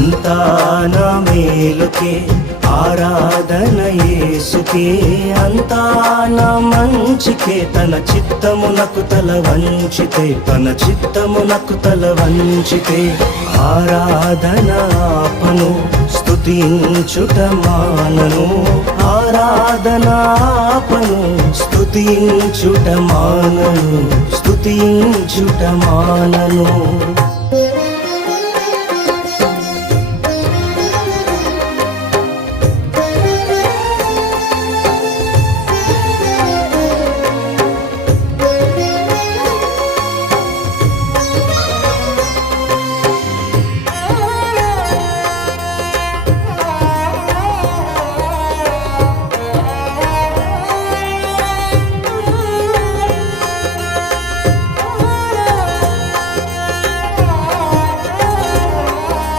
అంతా నా మేలుకే ఆరాధన యేసుకే, అంతా నా మంచికే. తన చిత్తమునకు తల వంచితే, తన చిత్తమునకు తల వంచితే ఆరాధన ఆపను, స్తుతించుట మానను. ఆరాధన ఆపను, స్తుతించుట మానను, స్తుతించుట మానను.